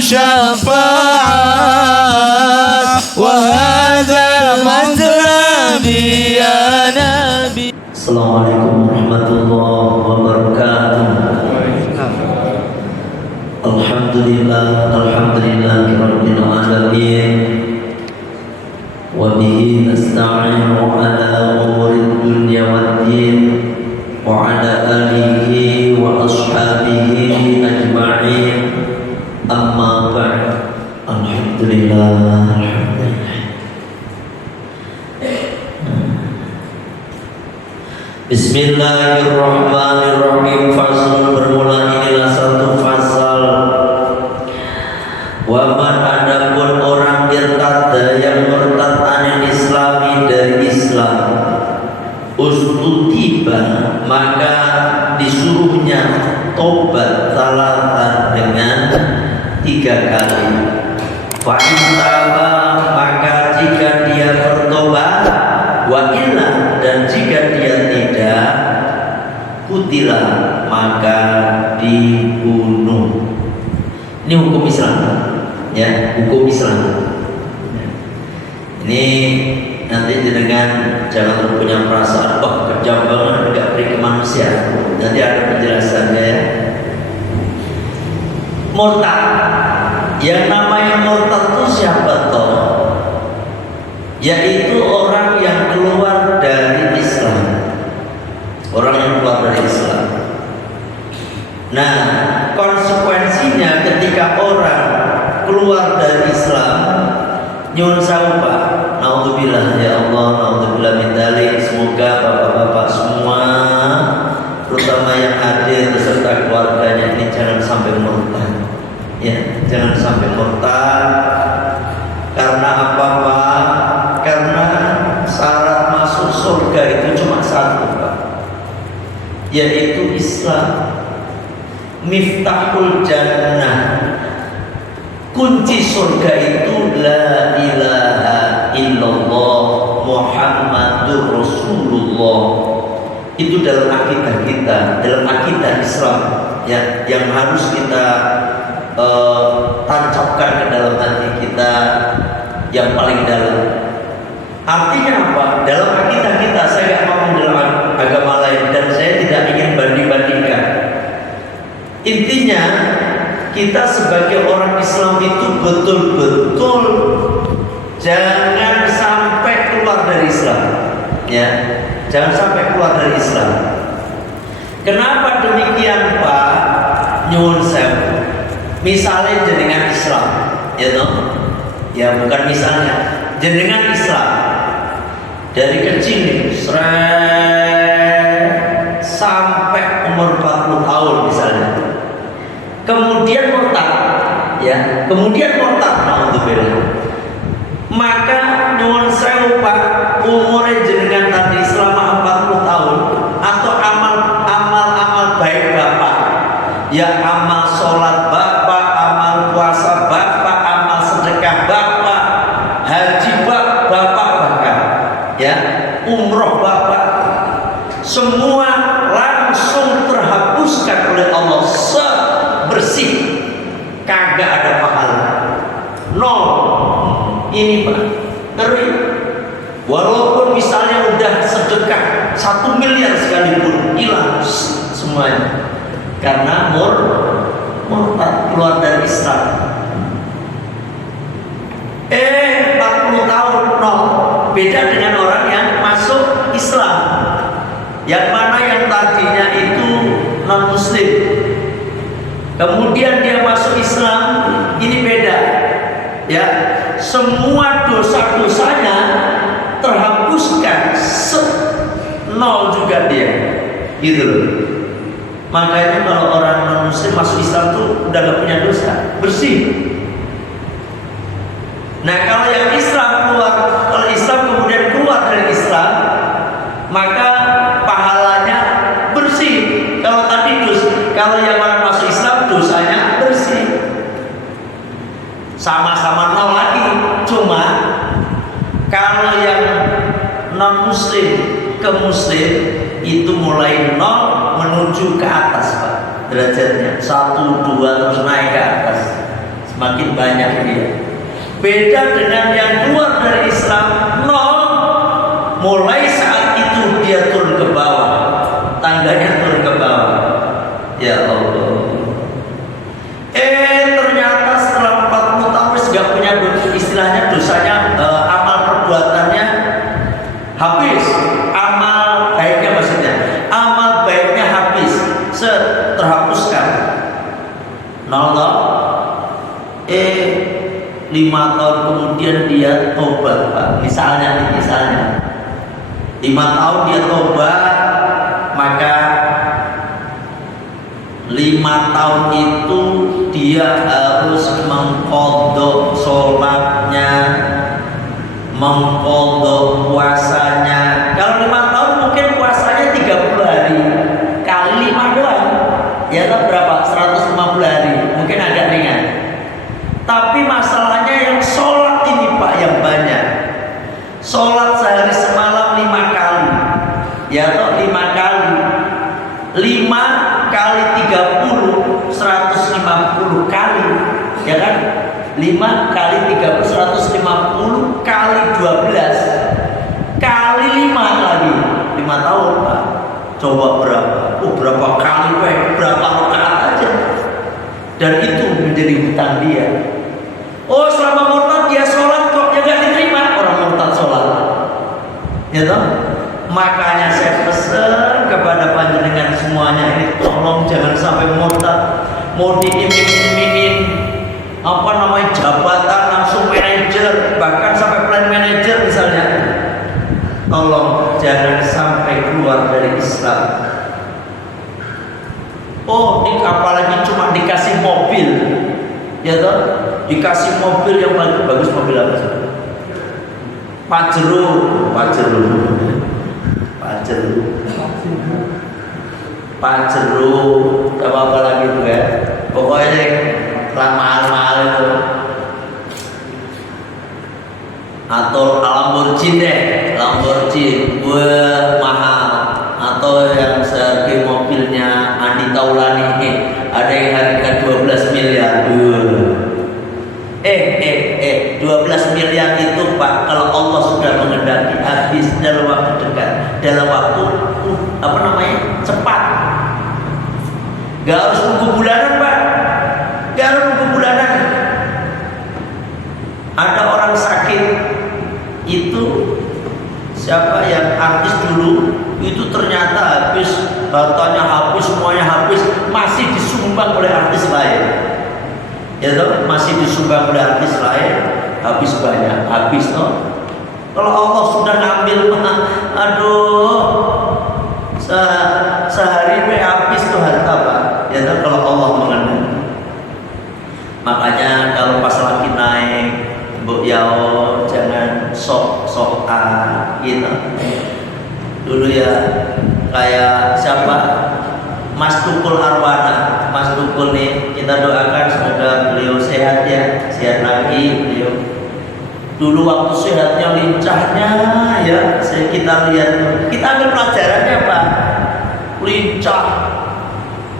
شفاعة وهذا مطلبي يا نبي. السلام عليكم ورحمة الله وبركاته. Alhamdulillah Rabbil Alamin, wa bihi nasta'inu ala umuri dunya waddin, wa ala alihi wa ashabihi ajma'in, amma ba'd. Alhamdulillah. Bismillahirrahmanirrahim. Fasal bermula, inilah satu fasal. Waman, adapun orang irtadda yang murtad anil islami dari Islam, ustutiba maka disuruhnya tobat salatan dengan 3 kali. Fa intaba maka jika dia bertobat, wa illa dan jika dia tidak, kutila maka dibunuh. Ini hukum Islam, ya, hukum Islam. Ini nanti dengan jangan punya perasaan kejam banget, nggak beri ke manusia. Nanti ada penjelasannya, ya. Murtad, yang namanya murtad itu siapa toh? Yaitu orang yang keluar dari Islam. Orang yang keluar dari Islam. Nah, konsekuensinya ketika orang keluar dari Islam, nyun sewu Pak, naudzubillah ya Allah, naudzubillah min dzalik. Semoga bapak-bapak semua, terutama yang hadir beserta keluarganya ini jangan sampai murtad. Ya, jangan sampai murtad. Karena apa Pak? Karena syarat masuk surga itu cuma satu Pak, yaitu Islam. Miftahul jannah, kunci surga itu la ilaha illallah Muhammadur Rasulullah. Itu dalam akidah kita, dalam akidah Islam, ya, yang harus kita tancapkan ke dalam hati kita yang paling dalam. Artinya apa? Dalam akidah kita, saya tidak mau dalam agama lain dan saya tidak ingin banding-bandingkan. Intinya kita sebagai orang Islam itu betul-betul jangan sampai keluar dari Islam, ya, jangan sampai keluar dari Islam. Kenapa demikian Pak? Nyuwun sewu. Misalnya jenengan Islam, ya toh? Ya bukan misalnya, jenengan Islam dari kecil sampai umur 40 tahun misalnya. Kemudian murtad, ya, kemudian murtad, naudzubillah. Maka nyuwun sewu Pak, umurnya jenengan tadi selama 40 tahun atau amal baik Bapak, ya, amal sholat Bapak, amal puasa Bapak, amal sedekah Bapak, haji Bapak bahkan, ya, umroh Bapak, semua langsung terhapuskan oleh Allah bersih, kagak ada pahala, nol. Ini Pak, ngeri. Walaupun misalnya udah sedekah 1 miliar sekalipun, hilang semuanya karena murtad, keluar dari Islam. 40 tahun nol. Beda dengan orang yang masuk Islam, yang mana yang tadinya itu non muslim, kemudian dia masuk Islam, ini beda, ya, semua dosa-dosanya terhapuskan, nol juga dia, gitu loh. Makanya kalau orang non muslim masuk Islam tuh udah gak punya dosa, bersih. Nah kalau yang Islam keluar, kalau Islam kemudian keluar dari Islam, maka pahalanya bersih. Kalau tadi kalau yang orang masuk Islam dosanya bersih, sama-sama nol lagi. Cuma kalau yang non muslim ke muslim itu mulai nol menuju ke atas Pak, derajatnya 1, 2 terus naik ke atas semakin banyak dia. Beda dengan yang keluar dari Islam, nol. Mulai saat itu dia turun ke bawah, tangganya turun ke bawah. Ya Allah. Ternyata setelah 40 tahun gak punya istilahnya dosanya, amal perbuatannya habis, amal baiknya maksudnya, amal baiknya habis, terhapuskan. Nol. 5 tahun kemudian dia tobat, Pak. Misalnya 5 tahun dia tobat, maka 5 tahun itu dia harus mengqadha sholatnya, mengqadha puasanya. Kalau 5 tahun mungkin puasanya 30 hari, kali 5 doang, ya tak berapa? 150 hari, mungkin agak ringan. Tapi masalahnya yang sholat ini, Pak, yang banyak. Sholat sehari semalam 5 kali, ya toh 5 kali, 5 kali 30 150 kali, ya kan? 5 kali 30 150 kali 12 kali 5 lagi, 5 tahun, Pak. Coba berapa? Berapa kali, berapa rakaat aja. Dan itu menjadi hutang dia. Selama murtad dia sholat kok ya gak diterima, orang murtad sholat, ya toh? Makanya saya pesan kepada panjenengan semuanya ini, tolong jangan sampai murtad, mau diiming-imingin jabatan langsung manajer, bahkan sampai plan manager misalnya. Tolong jangan sampai keluar dari Islam. Ini apalagi cuma dikasih mobil, ya toh? Dikasih mobil yang bagus, mobil apa sih? Pajero, apa lagi tuh ya? Pokoknya mahal-mahal itu. Atau Lamborghini, wah mahal. Atau yang seharga mobilnya Andi Taulani ini, ada yang harga 12 miliar. 12 miliar itu, Pak, kalau Allah sudah menghendaki habis dalam waktu dekat, dalam waktu cepat. Gak harus nunggu bulanan, Pak. Gak harus nunggu bulanan. Ada orang sakit itu, siapa yang artis dulu itu ternyata habis, hartanya habis, semuanya habis, masih disumbang oleh artis lain. Ya toh, masih disumbang oleh artis lain, habis banyak, habis toh. Kalau Allah sudah ngambil, sehari habis tuh harta, Pak. Ya toh, kalau Allah mengenai. Makanya kalau pas lagi naik, jangan sok-sokan gitu. Dulu ya kayak siapa? Mas Tukul Arwana, Mas Tukul nih, kita doakan semoga beliau sehat ya, sehat lagi beliau. Dulu waktu sehatnya, lincahnya ya, kita lihat, kita ambil pelajarannya, Pak. Lincah,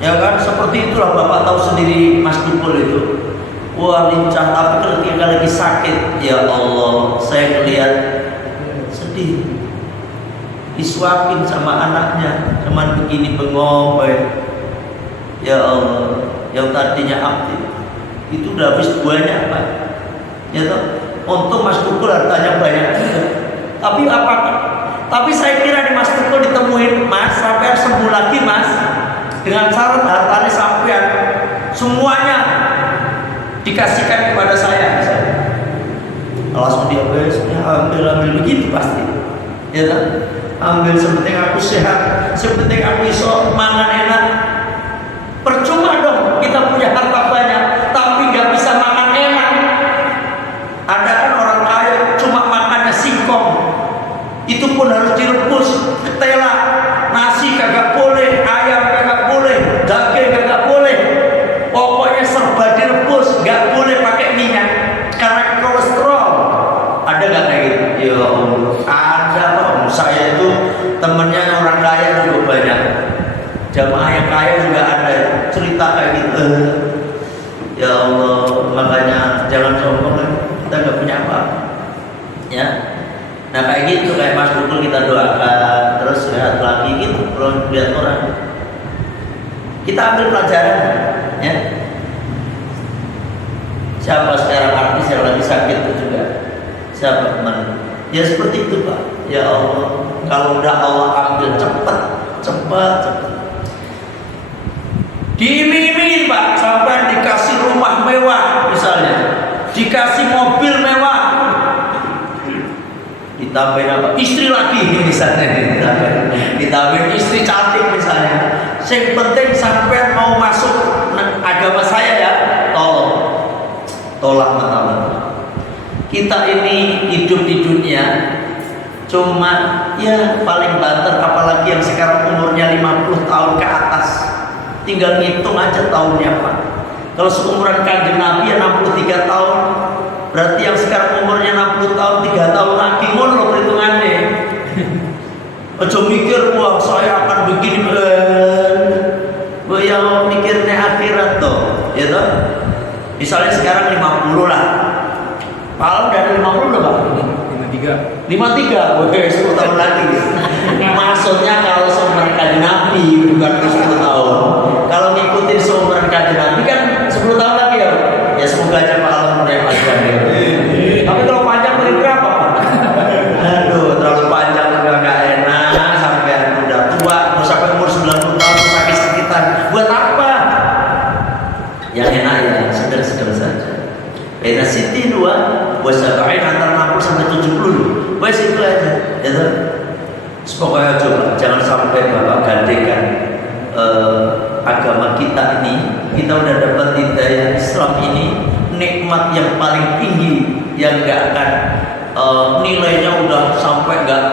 ya kan? Seperti itulah Bapak tahu sendiri Mas Tukul itu. Wah, lincah, tapi ketika lagi sakit, ya Allah, saya melihat sedih. Disuapin sama anaknya, cuman begini bengong, ya Allah, yang tadinya aktif itu udah habis buahnya, Pak. Ya toh, untung Mas Tukul hartanya banyak juga. Tapi saya kira di Mas Tukul ditemuin, Mas, sampai sembuh lagi, Mas, dengan syarat hartanya sampai semuanya dikasihkan kepada saya. Langsung dia ambil begitu pasti, ya toh. Ambil, sepenting aku sehat, sepenting aku iso mangan enak. Percuma dong kita punya harta banyak tapi nggak bisa makan enak. Ada kan orang kaya cuma makannya singkong, itu pun harus direbus, ketela, nasi kagak boleh, ayam kagak boleh, daging kagak boleh, pokoknya serba direbus, nggak boleh pakai minyak karena kolesterol. Ada nggak kayak gitu? Ya ada, Pak. Saya itu temennya orang kaya juga banyak, jamaah yang kaya juga ada cerita kayak gitu. Ya Allah, makanya Nah kayak gitu, kayak Mas Bukul kita doakan, terus lihat lagi gitu, kalau lihat orang kita ambil pelajaran, ya. Siapa sekarang artis yang lagi sakit itu juga? Siapa teman? Ya seperti itu Pak. Ya Allah, kalau udah Allah ambil cepat. Diiming-imingin Pak, sampai dikasih rumah mewah misalnya, dikasih mobil mewah, ditambahin apa? Istri lagi misalnya, ditambahin istri cantik misalnya. Yang penting sampai mau masuk agama saya ya, tolak mentah-mentah. Kita ini hidup di dunia cuma ya paling banter, apalagi yang sekarang umurnya 50 tahun ke atas. Tinggal ngitung aja tahunnya Pak. Kalau seumuran Kanjeng Nabi ya 63 tahun, berarti yang sekarang umurnya 60 tahun 3 tahun lagi ngono loh perhitungannya. Aja mikir wah saya akan begini yang mikirnya akhirat toh, ya toh. Misalnya sekarang 50 lah. Kalau dari 50 udah Pak? 53. 53, oke 10 tahun lagi. Maksudnya kalau seumuran Kanjeng Nabi bukan 10 tahun. Kalau ngikutin seumuran Kanjeng Nabi kan 10 tahun lagi ya. Ya semoga aja Pak Allah mulai panjang ya. Tapi kalau panjang beri berapa Pak? Aduh, terlalu panjang juga gak enak. Sampai udah tua, mau sampai umur 90 tahun sakit-sakitan. Buat apa? Yang enak ya, segar-segar saja. Beda Siti 2, buat sabain antara 60 sampai 70. Buat itu aja, ya toh. Pokoknya coba jangan sampai Bapak gantikan agama kita ini. Kita udah dapat hidayah Islam ini, nikmat yang paling tinggi yang gak akan nilainya udah sampai gak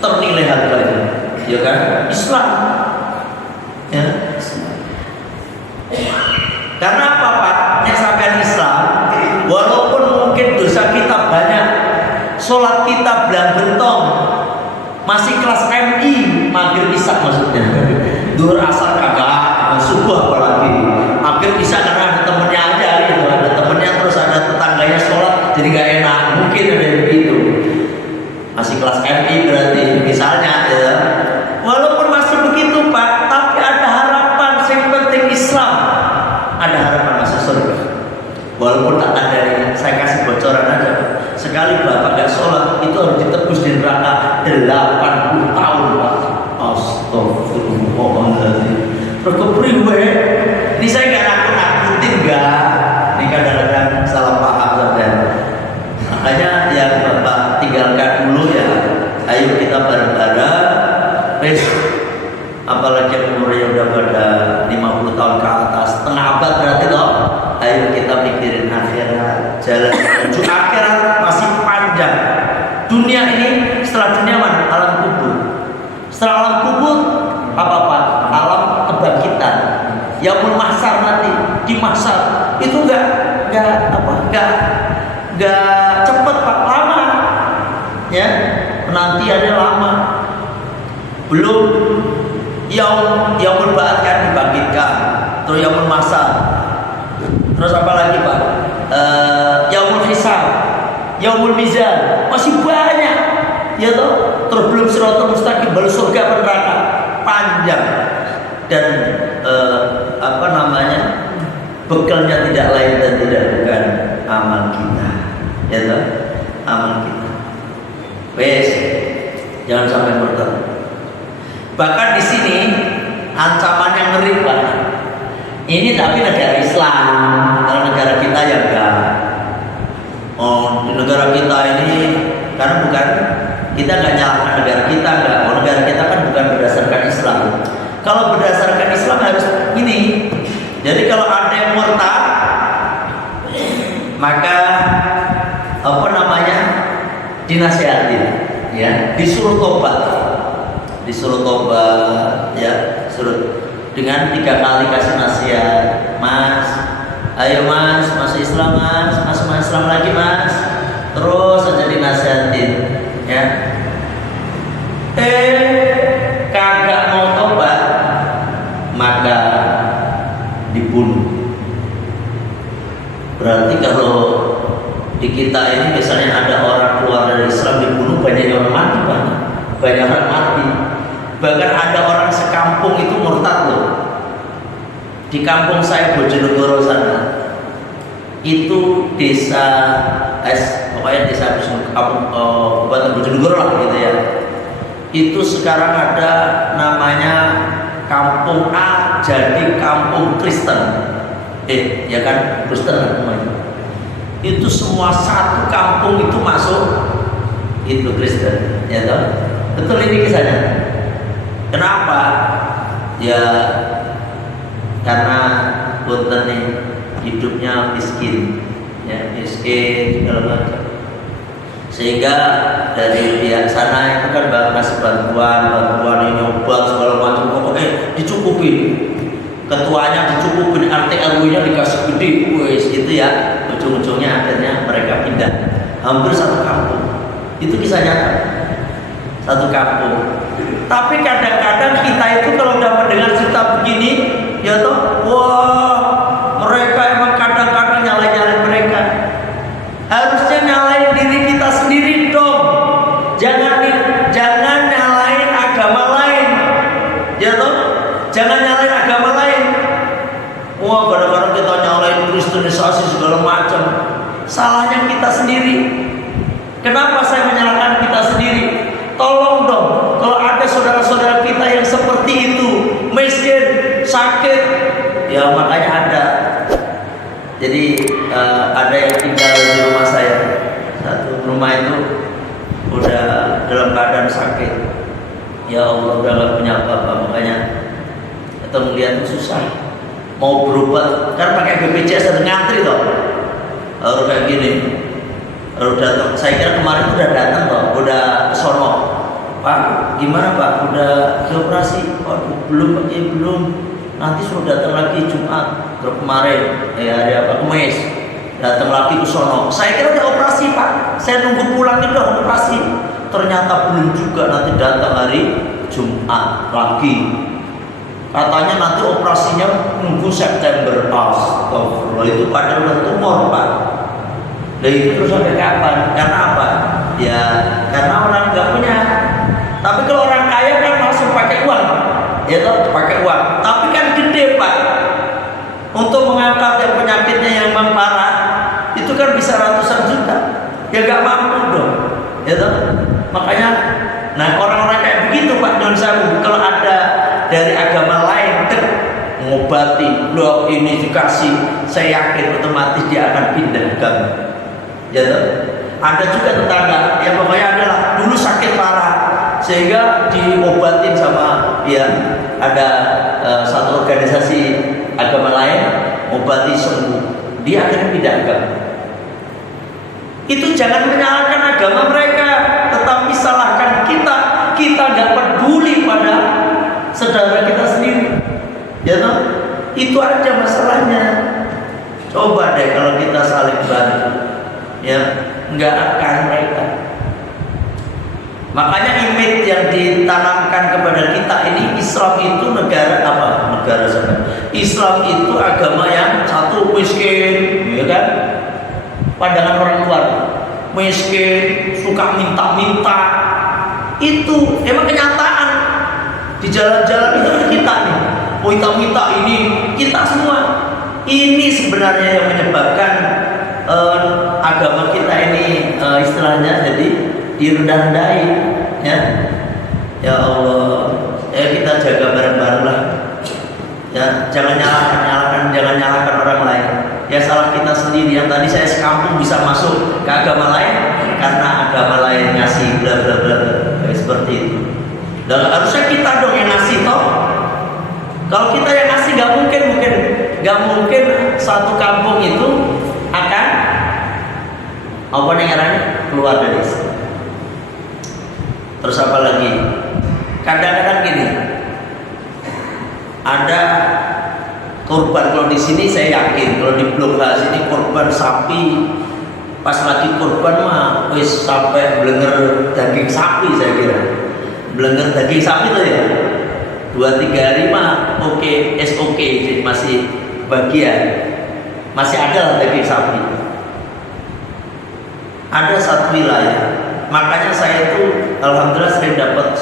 ternilai harganya, ya kan? Islam, ya. Karena apa Pak? Yang sampai Islam, walaupun mungkin dosa kita banyak, sholat kita belang bentong, masih kelas MI, maghrib isya maksudnya, duhur asar kagak, subuh apalagi, maghrib isya karena ada temennya aja gitu, ada temennya terus ada tetangganya sholat, jadi gak enak, mungkin ada yang begitu. Masih kelas MI berarti misalnya, ya. Walaupun masih begitu Pak, tapi ada harapan, yang penting Islam. Ada harapan masuk surga. Walaupun tak ada yang saya kasih bocoran aja. Sekali Bapak gak sholat itu harus ditebus di neraka 80 tahun Pak. Astagfirullahaladzim. Terkepri gue. Ini saya gak nakut-nakutin gak. Ini kadang-kadang salah paham saja. Makanya yang Bapak tinggalkan dulu ya. Ayo kita bareng-bareng. Apalagi yang umurnya udah pada 50 tahun ke atas, setengah abad berarti loh. Ayo kita mikirin akhirat, jalan menuju akhirat masih panjang. Dunia ini setelah dunia mana? Alam kubur. Setelah alam kubur apa Pak? Alam kebangkitan. Yaumul mahsyar nanti di mahsyar itu gak cepet Pak, lama. Ya, penantiannya lama. Belum yaumul ba'ats kan dibangkitkan, terus yaumul mahsyar, terus apa lagi Pak? Yaumul hisab, yaumul mizan, masih banyak, ya toh. Terus belum siratal mustaqim, baru surga neraka, panjang. Dan bekalnya tidak lain dan tidak bukan amal kita, ya toh, amal kita. Wes, jangan sampai bertemu. Bahkan di sini ancaman yang ngeri Pak. Ini tapi negara Islam, kalau negara kita ya enggak. Oh, di negara kita ini karena bukan kita nggak nyalahkan negara kita enggak. Oh, negara kita kan bukan berdasarkan Islam. Kalau berdasarkan Islam harus ini. Jadi kalau ada yang murtad, maka dinasihatin, ya, disuruh tobat. Disuruh tobat, ya, suruh dengan 3 kali kasih nasihat. Mas, ayo mas, masuk Islam mas, masuk Islam lagi mas, terus aja dinasihatin, ya. Kagak mau tobat, maka dibunuh. Berarti kalau di kita ini misalnya ada orang keluar dari Islam banyak orang mati, banyak orang mati. Bahkan ada orang sekampung itu murtad loh. Di kampung saya Bojonegoro sana, itu desa pokoknya desa Kabupaten Bojonegoro lah gitu ya. Itu sekarang ada namanya Kampung A jadi Kampung Kristen. Ya kan, Kristen namanya. Itu semua satu kampung itu masuk itu Kristen, ya toh? Betul ini kisahnya. Kenapa? Ya karena punten nih hidupnya miskin, ya miskin segala macam. Sehingga dari pihak sana itu kan ngasih bantuan ini obat segala macam, pokoknya dicukupin. Ketuanya dicukupin, RT RW-nya dikasih gede, wes gitu ya. Ujung-ujungnya akhirnya mereka pindah. Hampir satu kampung. Itu kisah nyata. Satu kampung. Tapi kadang-kadang kita itu kalau udah mendengar cerita begini, ya toh, wah, mereka emang kadang-kadang nyalain mereka. Harusnya nyalain diri kita sendiri dong. Jangan nyalain agama lain. Ya toh? Jangan nyalain agama lain. Wah, kadang-kadang kita nyalain kristenisasi segala macam. Salahnya kita sendiri. Kenapa saya menyalahkan kita sendiri? Tolong dong, kalau ada saudara-saudara kita yang seperti itu, miskin, sakit, ya makanya ada. Jadi ada yang tinggal di rumah saya. Satu rumah itu udah dalam keadaan sakit. Ya Allah, udah gak punya apa-apa, makanya kita melihat itu susah. Mau berobat, kan pakai BPJS ada ngantri toh. Harus kayak gini. Harus datang. Saya kira kemarin udah datang toh, udah sono. Pak, gimana Pak? Udah dioperasi? Oh, belum Pak, belum. Nanti suruh datang lagi Jumat. Terus kemarin, hari apa? Kamis. Datang lagi ke sono. Saya kira udah operasi Pak. Saya nunggu pulang itu udah operasi. Ternyata belum juga, nanti datang hari Jumat lagi. Katanya nanti operasinya nunggu September. Astagfirullah, itu padahal udah tumor Pak. Dan itu terus sampai kapan? Karena apa? Ya karena orang nggak punya. Tapi kalau orang kaya kan langsung pakai uang, ya toh, pakai uang. Tapi kan gede Pak. Untuk mengangkat yang penyakitnya yang memang parah, itu kan bisa ratusan juta. Ya nggak mampu dong, ya toh. Makanya, nah orang-orang kayak begitu Pak Nyun Sewu, kalau ada dari agama lain mengobati, loh ini dikasih, saya yakin otomatis dia akan pindah agama. Ya toh? Ada juga tetangga, ya pokoknya adalah dulu sakit parah sehingga diobatin sama ya ada satu organisasi agama lain obati sembuh, dia akan pindah agama. Itu jangan menyalahkan agama mereka, tetapi salahkan kita. Kita nggak peduli pada saudara kita sendiri, ya toh? Itu aja masalahnya. Coba deh kalau kita saling bantu, ya nggak akan mereka. Makanya image yang ditanamkan kepada kita ini, Islam itu negara apa? Negara sana. Islam itu agama yang satu miskin, ya kan? Pandangan orang luar, miskin, suka minta-minta. Itu emang kenyataan di jalan-jalan itu kita nih. Minta-minta ini kita semua. Ini sebenarnya yang menyebabkan agama kita ini istilahnya jadi direndah-rendahi, ya. Ya Allah, ya kita jaga bareng-bareng lah. Ya, jangan nyalahkan orang lain. Ya salah kita sendiri. Yang tadi saya sekampung bisa masuk ke agama lain karena agama lain ngasih bla bla bla, seperti itu. Dan harusnya kita dong yang ngasih toh. Kalau kita yang ngasih nggak mungkin satu kampung itu akan apa namanya keluar dari Islam. Terus apa lagi? Kadang-kadang gini, ada korban. Kalau di sini saya yakin, kalau di Blok H sini korban sapi, pas lagi korban mah wis sampai blenger daging sapi, saya kira blenger daging sapi tuh ya 2-3 hari mah oke, jadi masih bagian, masih ada lah daging sapi. Ada satu wilayah makanya saya itu alhamdulillah sering dapat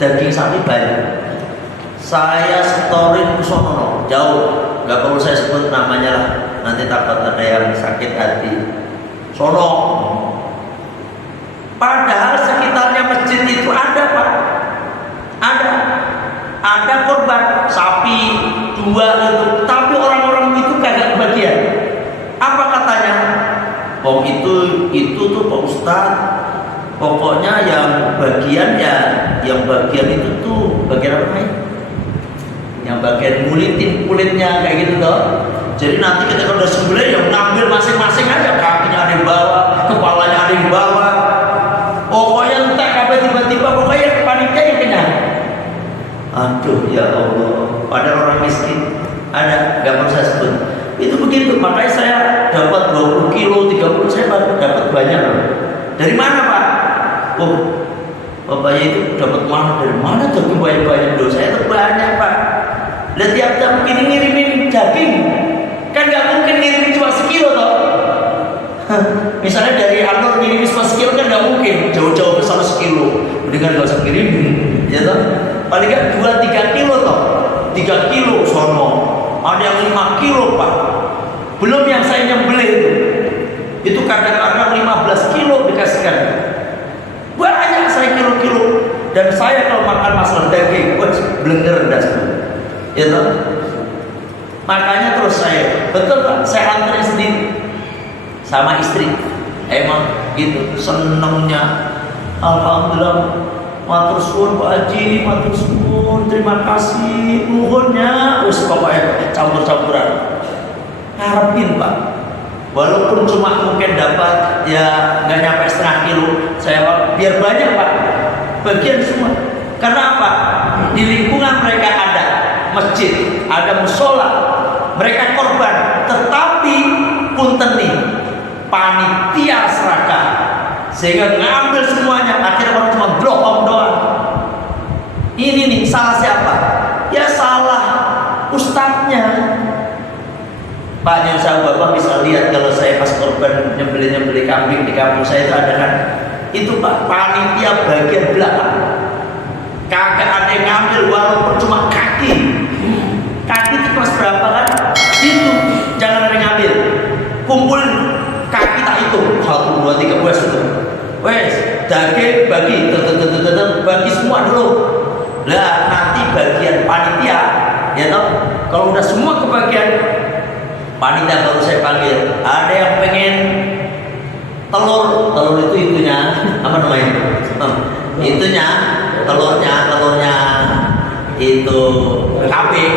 daging sapi banyak. Saya setorin ke sono jauh, nggak perlu saya sebut namanya lah, nanti takut ada yang sakit hati. Sono, padahal sekitarnya masjid itu ada Pak, ada korban sapi 2 itu, tapi orang-orang itu kagak kebagian. Apa katanya? Oh itu tuh Pak Ustadz, pokoknya yang bagian itu tuh bagian apa ya? Yang bagian ngulitin kulitnya kayak gitu toh. Jadi nanti ketika udah sembelih yang ngambil masing-masing aja, kakinya ada yang bawa, kepalanya ada yang bawa. Pokoknya entah kapan tiba-tiba pokoknya panitia yang kenyang. Aduh ya Allah, padahal orang miskin ada, nggak perlu saya sebut. Itu begitu, makanya saya dapat 20 kilo, 30 saya dapat banyak loh. Dari mana Pak? Oh, bapaknya itu dapat mana? Dari mana daging banyak-banyak? Loh, saya itu banyak Pak. Dan tiap-tiap begini ngirimin daging, kan nggak mungkin ngirimin cuma sekilo toh. Misalnya dari Anur ngirimin cuma sekilo kan nggak mungkin, jauh-jauh ke sana sekilo. Mendingan nggak usah kirimin, ya toh. Paling nggak 2-3 kilo toh, 3 kilo sono. Ada yang 5 kilo Pak. Belum yang saya nyembelih itu kadang-kadang 15 kilo dikasihkan. Banyak saya kilo-kilo. Dan saya kalau makan masalah daging, blender dah semua. Ya toh? Makanya terus saya, betul Pak, saya antri sendiri sama istri. Emang gitu senengnya. Alhamdulillah. Matur suwun Pak Haji, matur suwun, terima kasih, nuhunnya, wis pokoknya campur-campuran. Ngarepin Pak, walaupun cuma mungkin dapat ya nggak nyampe setengah kilo, saya biar banyak Pak, bagian semua. Karena apa? Di lingkungan mereka ada masjid, ada musola, mereka korban, tetapi punten nih, panitia serakah, sehingga ngambil semuanya, akhirnya orang cuma blok doang. Ini nih salah siapa? Ya salah ustadznya. Pak Nyusa Bapak bisa lihat kalau saya pas korban nyembeli kambing di kampung saya itu ada kan, itu Pak panitia bagian belakang, kagak ada yang ngambil walaupun cuma kaki itu pas berapa kan? Itu jangan ada yang ngambil, kumpulin kaki tak itu 1, 2, 3 wes itu. Wes, daging bagi semua dulu. Lah nanti bagian panitia, ya toh, kalau udah semua kebagian panitia baru saya panggil. Ada yang pengen telur itu itunya apa namanya? Itunya telurnya itu kambing,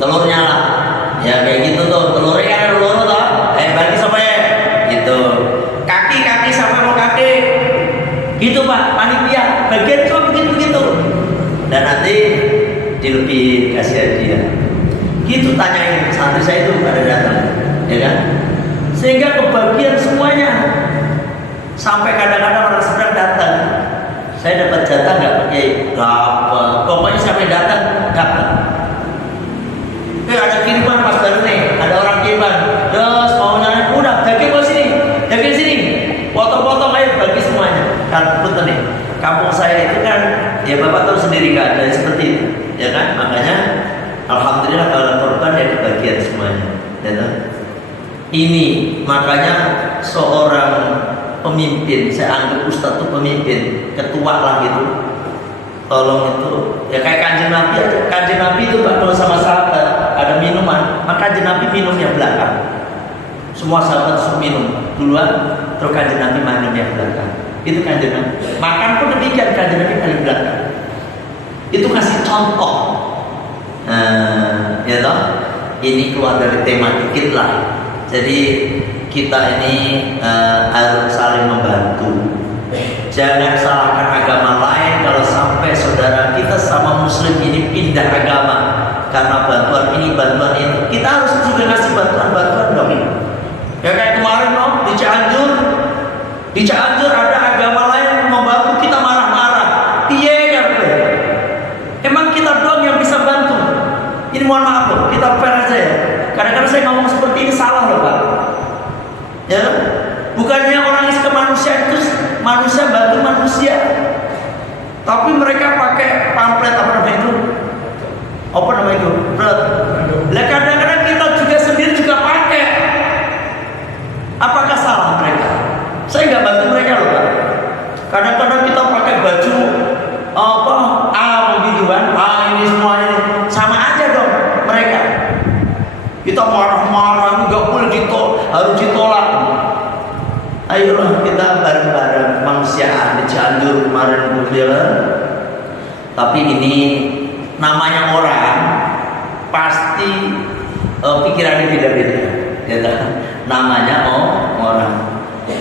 telurnya lah. Ya kayak gitu tuh, telurnya kan ada telur toh. Bagi sama ya, gitu. Kaki sampai mau kaki, gitu Pak panitia. Bagian cuma begitu. Dan nanti dilebih kasih dia. Gitu tanyain santri saya itu pada datang, ya kan? Sehingga kebagian semuanya. Sampai kadang-kadang orang sedang datang, saya dapat jatah nggak pakai apa? Pokoknya sampai datang dapat. Ada kiriman Mas baru nih, ada orang kiriman. Terus mau nanya, udah daging sini, potong-potong ayo bagi semuanya. Kan betul nih, kampung saya itu kan, ya Bapak tahu sendiri kan, dari seperti itu, ya kan? Makanya alhamdulillah kalau korban ya kebagian semuanya. Ya, ini makanya seorang pemimpin, saya anggap ustadz itu pemimpin, ketua lah gitu. Tolong itu, ya kayak kanjeng Nabi aja. Kanjeng Nabi itu kalau sama sahabat ada minuman, maka kanjeng Nabi minumnya belakang. Semua sahabat suruh minum duluan, terus kanjeng Nabi minumnya belakang. Itu kanjeng Nabi. Makan pun demikian, kanjeng Nabi paling belakang. Itu kasih contoh. Ya toh, ini keluar dari tema dikit lah. Jadi kita ini harus saling membantu. Jangan salahkan agama lain kalau sampai saudara kita sama muslim ini pindah agama karena bantuan ini, bantuan itu. Kita harus juga ngasih bantuan dong. Ya kayak kemarin dong di Cianjur ada agama lain membantu kita marah-marah. Iya kan? Emang kita doang yang bisa bantu. Ini mohon maaf loh, kita fair aja ya. Kadang-kadang saya ngomong seperti ini salah loh Pak. Ya, bukannya Tapi mereka pakai pamflet apa namanya itu? Apa namanya itu? Lah kadang-kadang kita juga sendiri juga pakai. Apakah salah mereka? Saya nggak bantu mereka loh Pak. Kadang-kadang kita pakai baju begitu kan? Ini semua ini sama aja dong mereka. Kita marah-marah nggak boleh harus ditolak. Ayolah kita bareng-bareng kemanusiaan di Cianjur kemarin berjalan. Tapi ini namanya orang pasti pikirannya beda-beda. Ya, namanya orang.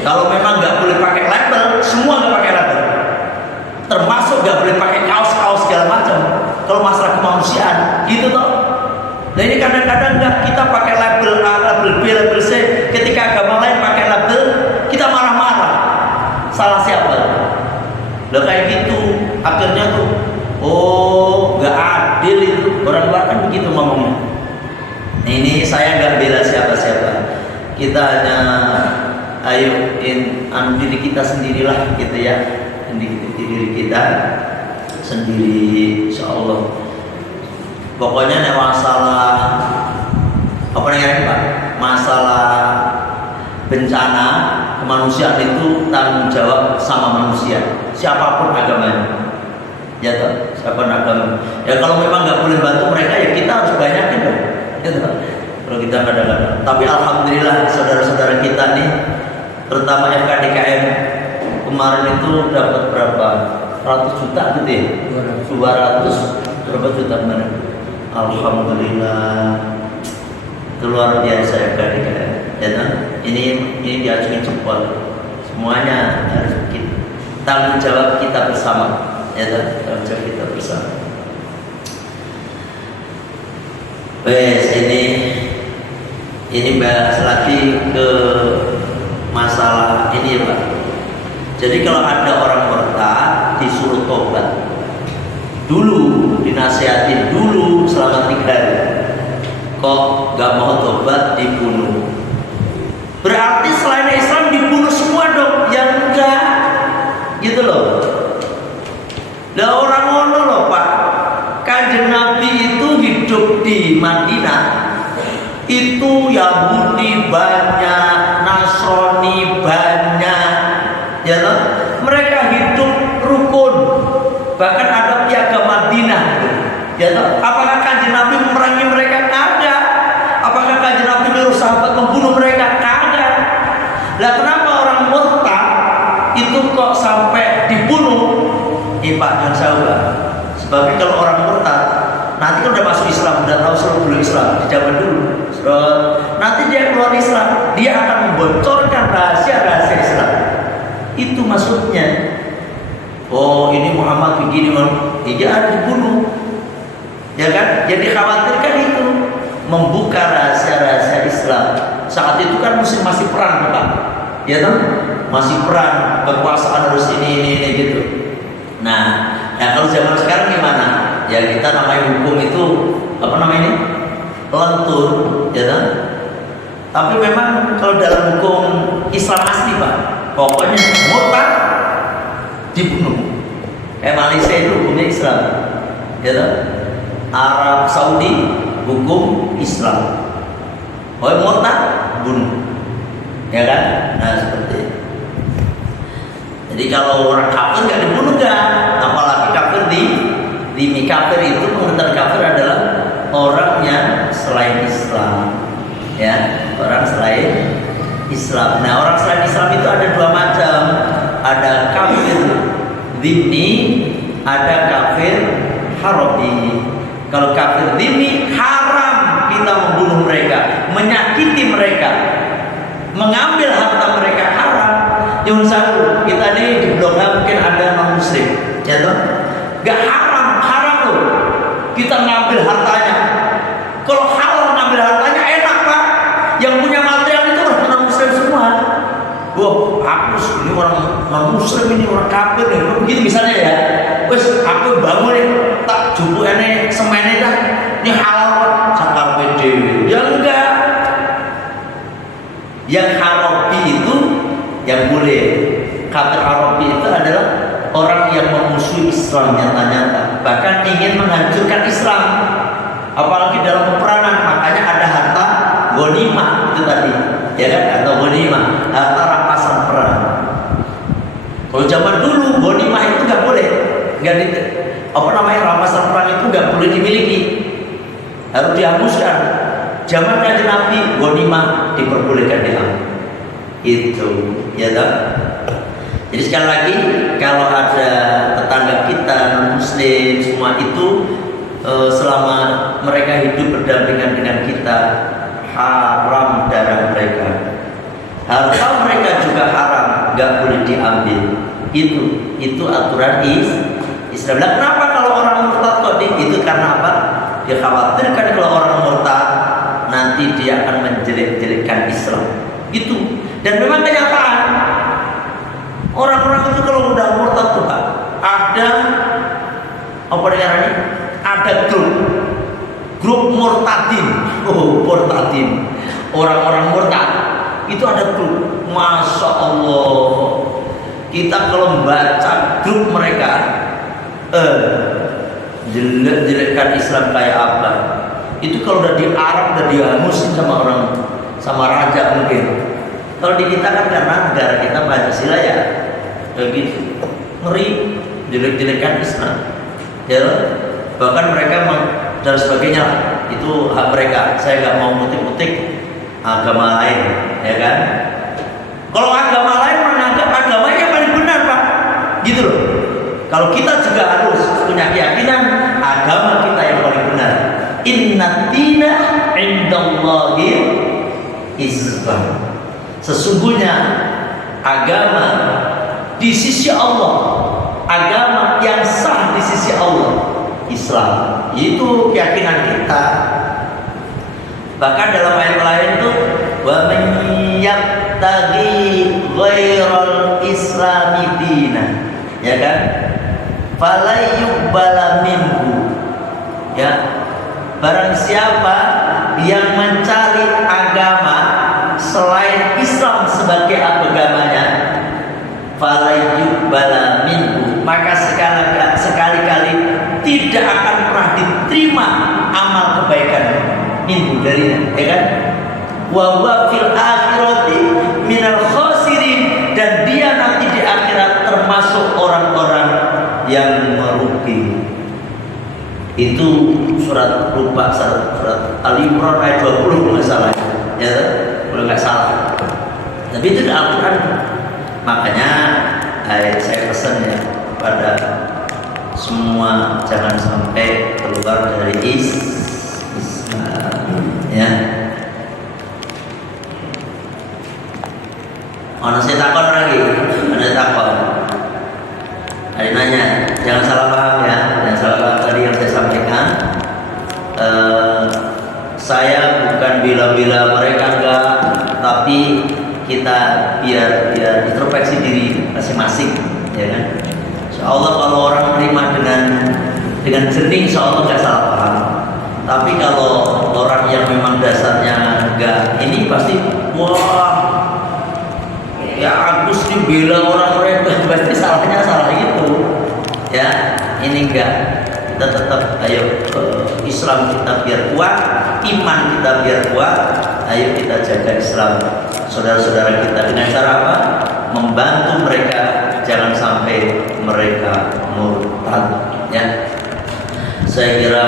Kalau memang nggak boleh pakai label, semua nggak pakai label. Termasuk nggak boleh pakai kaos-kaos segala macam. Kalau masalah kemanusiaan, gitu toh. Nah ini kadang-kadang nggak kita pakai label A, label B, label C. Ketika agama lain pakai label, kita marah-marah. Salah siapa? Loh kayak gitu. Akhirnya tuh, nggak adil itu. Orang luar kan begitu ngomongnya. Ini saya nggak bela siapa-siapa. Kita hanya diri kita sendirilah gitu ya. Diri kita sendiri, insya Allah. Pokoknya nih masalah apa namanya Pak? Masalah bencana kemanusiaan itu tanggung jawab sama manusia, siapapun agamanya. Ya toh, siapapun agama. Ya kalau memang nggak boleh bantu mereka ya kita harus banyakin dong. Ya toh. Kalau kita kadang-kadang. Tapi alhamdulillah saudara-saudara kita nih, terutama FKDKM kemarin itu dapat berapa? 100 juta gitu ya? 200 berapa juta kemarin? Alhamdulillah, itu luar biasa ya FKDKM. Ya kan? Ini diacungi jempol. Semuanya harus kita tanggung jawab kita bersama. Ya kan? Tanggung jawab kita bersama. Wes ini bahas lagi ke masalah ini ya Pak. Jadi kalau ada orang murtad disuruh tobat dulu, dinasihatin dulu selama 3 hari, kok gak mau tobat dibunuh. Berarti selain Islam dibunuh semua dong? Yang enggak, gitu loh. Lah orang ngono loh Pak. Kanjeng Nabi itu hidup di Madinah, itu Yahudi banyak, Nasrani banyak, ya loh. Mereka hidup rukun. Bahkan ada piagam Madinah, ya toh. Apakah kanjeng Nabi memerangi mereka? Kagak. Apakah kanjeng Nabi menyuruh sahabat membunuh mereka? Kagak. Lah kenapa orang murtad itu kok sampai dibunuh? Pak jangan salah. Sebab kalau orang murtad nanti kan udah masuk Islam, udah tahu seluruh dulu Islam di zaman dulu. Nanti dia keluar Islam, dia akan membocorkan rahasia-rahasia Islam. Itu maksudnya. Oh ini Muhammad begini, dia harus dibunuh, ya kan? Jadi khawatirkan itu membuka rahasia-rahasia Islam. Saat itu kan masih perang Pak, ya kan? Masih perang, kekuasaan harus ini gitu. Nah, ya kalau zaman sekarang gimana? Ya kita namanya hukum itu apa namanya ini? Lentur, ya kan? Tapi memang kalau dalam hukum Islam asli Pak, pokoknya murtad dibunuh. Malaysia itu hukumnya Islam, ya kan? Arab Saudi hukum Islam. Murtad bunuh, ya kan? Nah seperti itu. Jadi kalau orang kafir nggak dibunuh kan? Apalagi kafir di kafir itu, pengertian kafir adalah orang yang selain Islam, ya, orang selain Islam. Nah orang selain Islam itu ada 2 macam. Ada kafir dhimmi, ada kafir harabi. Kalau kafir dhimmi haram kita membunuh mereka, menyakiti mereka, mengambil harta mereka haram. Jangan salah, kita ini di Blok A mungkin ada non muslim, ya toh? Gak haram loh kita ngambil hartanya. Kalau halal ngambil hartanya enak Pak. Yang punya material itu orang non muslim semua. Wah, aku ini orang non-muslim, ini orang kafir nih, begitu misalnya ya. Wes aku bangun nih, tak jupuk ini semennya dah, ini halal sakar PDW. Ya enggak. Yang harabi itu yang boleh. Kafir Arabi itu adalah orang yang memusuhi Islam nyata-nyata, bahkan ingin menghancurkan Islam, apalagi dalam peperangan. Makanya ada harta ghanimah itu tadi, ya kan? Atau ghanimah, harta rampasan perang. Kalau zaman dulu ghanimah itu nggak boleh, rampasan perang itu nggak boleh dimiliki, harus dihapuskan. Zaman Kanjeng Nabi ghanimah diperbolehkan diambil. Itu, ya tak? Jadi sekali lagi, kalau ada tetangga kita non-muslim semua itu selama mereka hidup berdampingan dengan kita, haram darah mereka, harta mereka juga haram, nggak boleh diambil. Itu aturan Islam. Nah, kenapa kalau orang murtad kok itu? Karena apa? Dia khawatirkan kalau orang murtad nanti dia akan menjelek-jelekkan Islam. Gitu. Dan memang kenyataan orang-orang itu kalau udah murtad tuh Pak, ada apa namanya? Ada grup murtadin. Murtadin. Orang-orang murtad itu ada grup. Masya Allah. Kita kalau baca grup mereka, jelek-jelekkan Islam kayak apa? Itu kalau udah di Arab udah dihamusin sama raja mungkin. Kalau di kita kan karena negara kita Pancasila ya, begitu ngeri, jelek-jelekan Islam, ya. Bahkan mereka dan sebagainya, itu hak mereka. Saya nggak mau mutik-mutik agama lain, ya kan? Kalau agama lain menganggap agamanya paling benar Pak, gitu loh. Kalau kita juga harus punya keyakinan agama kita yang paling benar. Inna dina indallahi Islam. Sesungguhnya agama di sisi Allah, agama yang sah di sisi Allah, Islam. Itu keyakinan kita. Bahkan dalam ayat lain itu, wa man yabtaghi ghairal islami dinan, ya kan? Fala yuqbala minhu. Ya. Barang siapa yang mencari agama selain Islam sebagai agamanya, fala yuqbala minhu, maka sekali-kali tidak akan pernah diterima amal kebaikan minhu darinya, ya kan? Wa huwa fil akhirati minal khasirin, dan dia nanti di akhirat termasuk orang-orang yang merugi. Itu surat Ali Imran ayat 20 kalau nggak salah, ya, kalau nggak salah. Tapi itu di Al-Quran. Makanya saya pesan ya pada semua, jangan sampai keluar dari Islam, ya. Ono saya takon lagi, ada takon. Ada nanya, jangan salah paham ya, jangan salah paham tadi yang saya sampaikan. Saya bukan bila-bila mereka enggak, tapi kita biar introspeksi diri masing-masing, ya kan? Insyaallah kalau orang menerima dengan jernih, insyaallah nggak salah paham. Tapi kalau orang yang memang dasarnya enggak, ini pasti wah, ya Agus dibela orang mereka, pasti salahnya salah itu, ya. Ini enggak, kita tetap ayo Islam kita biar kuat, iman kita biar kuat, ayo kita jaga Islam saudara-saudara kita dengan cara apa? Membantu mereka jangan sampai mereka murtad, ya. Saya kira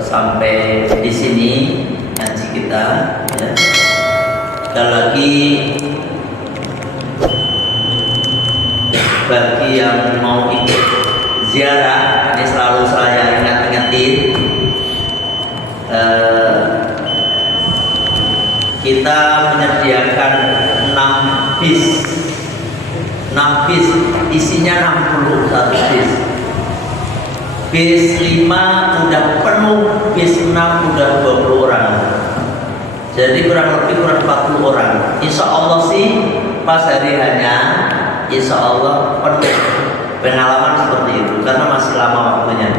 sampai di sini ngaji kita, ya. Sekali lagi bagi yang mau ikut ziarah, ini selalu saya ingat-ingatin, kita menyediakan 6 bis, isinya 61 bis. Bis 5 udah penuh, bis 6 udah 20 orang. Jadi kurang 40 orang. Insya Allah sih pas hari hanya, insya Allah penuh. Pengalaman seperti itu karena masih lama waktunya.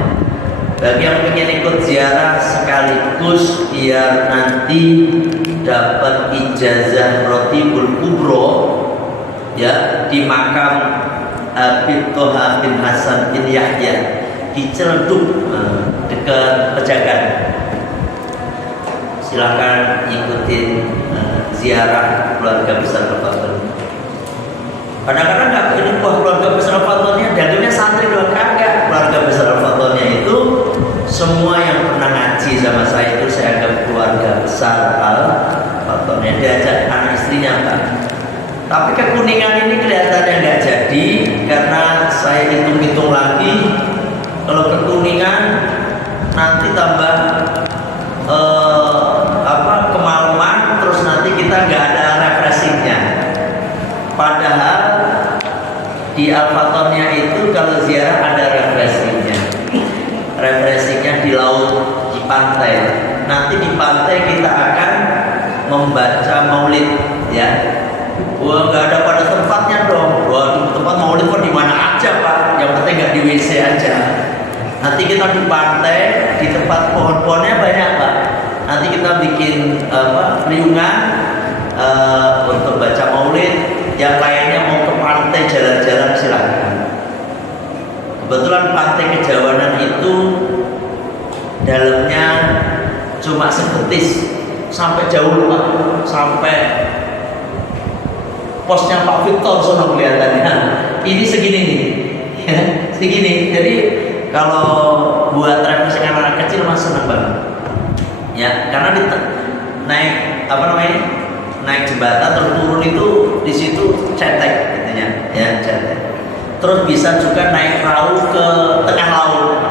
Bagi yang ingin ikut ziarah sekaligus biar nanti dapat ijazah Rotibul Kubro, ya, di makam Habib Toha bin Hasan bin Yahya di Ciledug, dekat Pejagan. Silakan ikutin ziarah keluarga besar Al-Fatoni. Kadang-kadang nggak ini keluarga besar Al-Fatoni jadinya santri doang, kagak. Keluarga besar Al-Fatoni itu semua yang pernah ngaji sama saya itu saya anggap keluarga besar Al-Fatoni. Diajak anak istrinya Pak. Tapi kekuningan ini kelihatannya nggak jadi karena saya hitung-hitung lagi. Kalau kekuningan nanti tambah kemaluan, terus nanti kita nggak ada refreshingnya. Padahal di Al-Fatonia itu kalau ziarah ada refreshingnya. Refreshingnya di laut, di pantai. Nanti di pantai kita akan membaca maulid, ya. Wah, nggak ada pada tempatnya dong. Wah, tempat maulid kok di mana aja Pak? Yang penting nggak di WC aja. Nanti kita di pantai, di tempat pohon-pohonnya banyak Pak. Nanti kita bikin riungan untuk baca maulid. Yang lainnya mau ke pantai jalan-jalan silakan. Kebetulan pantai Kejawanan itu dalamnya cuma sebetis, sampai jauh Pak, sampai posnya Pak Victor sono kelihatannya. Ini segini nih, ya, segini. Jadi kalau buat traveling anak kecil mas senang banget, ya, karena naik naik jembatan terus turun itu di situ cetek, intinya, ya cetek. Terus bisa juga naik perahu ke tengah laut,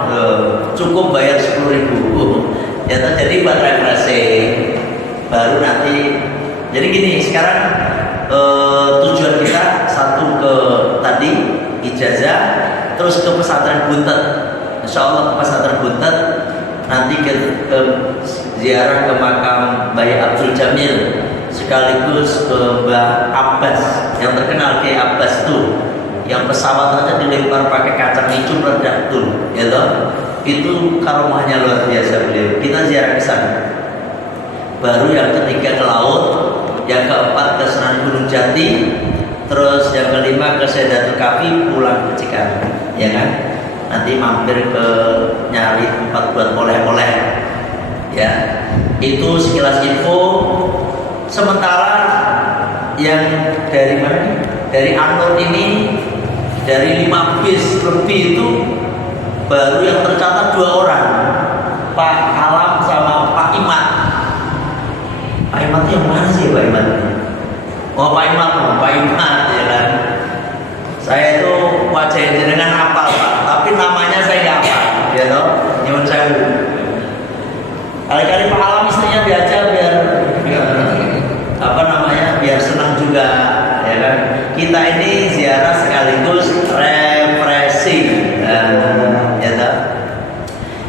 cukup bayar 10.000, ya. Jadi buat refreshing, baru nanti. Jadi gini sekarang. Tujuan kita satu ke tadi ijazah, terus ke pesantren Buntet. Insya Allah ke pesantren Buntet, nanti ke ziarah ke makam Bayi Abdul Jamil, sekaligus ke Mbah Abbas yang terkenal kayak Abbas tuh, yang pesawat aja dilempar pakai kacang hijau meledak tuh, ya toh. Itu karomahnya luar biasa beliau. Kita ziarah ke sana. Baru yang ketiga ke laut. Yang keempat ke Sunan Gunung Jati, terus yang kelima ke Sedatul Kafi, pulang ke Cikarang, ya kan? Nanti mampir ke nyari tempat buat oleh-oleh, ya. Itu sekilas info. Sementara yang dari mana nih? Dari Anur ini, dari 5 bis lebih itu baru yang tercatat 2 orang, Pak Alam sama Pak Imat. Pak Imat yang mana sih Pak Imat? Oh Pak Imat ya kan. Saya itu wajah jenengan hafal Pak, tapi namanya saya nggak hafal, ya toh. Nyuwun sewu. Kali-kali Pak Alam istrinya diajak biar biar senang juga, ya kan. Kita ini ziarah sekaligus refreshing, ya toh.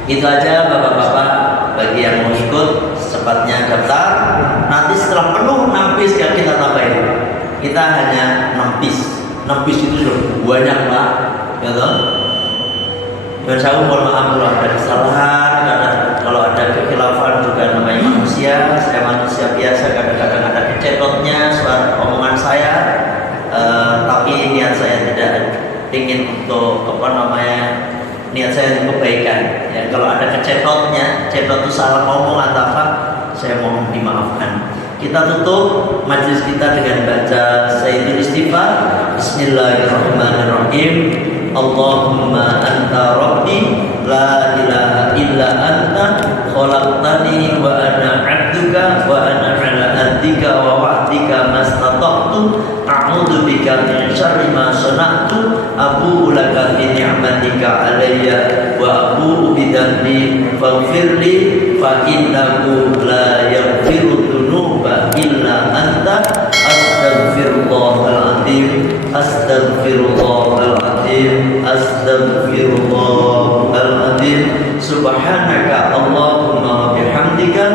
Itu aja Bapak-bapak, bagi yang mau ikut secepatnya daftar. Nanti setelah penuh 6 bis yang kita tambahin. Kita hanya 6 bis. 6 bis itu sudah banyak Pak, ya toh. Dan saya mohon maaf kalau ada kesalahan, kalau ada kekhilafan juga namanya manusia. Saya manusia biasa, kadang-kadang ada kecetotnya suara omongan saya. Tapi niat saya tidak ingin untuk niat saya untuk kebaikan. Ya, kalau ada kecetotnya, cetot itu salah ngomong atau apa, saya mohon dimaafkan. Kita tutup majlis kita dengan baca Sayyidul Istighfar. Bismillahirrahmanirrahim. Allahumma anta rabbi la ilaha illa anta khalaqtani wa ana 'abduka wa ana 'ala ahdika wa wa'dika mastata'tu a'udzu bika min syarri ma sana'tu abu'u laka bi ni'matika 'alayya wa abu'u bi dhanbi faghfirli fa innahu la yaghfiru dzunuba illa anta astaghfirullahal azim astaghfirullahal azim astaghfirullahal azim subhanaka Allahumma bihamdika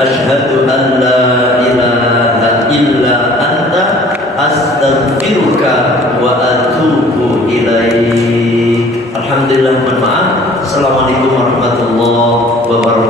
asyhadu an la ilaha illa anta astaghfiruka wa atubu ilaik. Alhamdulillah, mohon maaf. Assalamualaikum warahmatullahi wabarakatuh.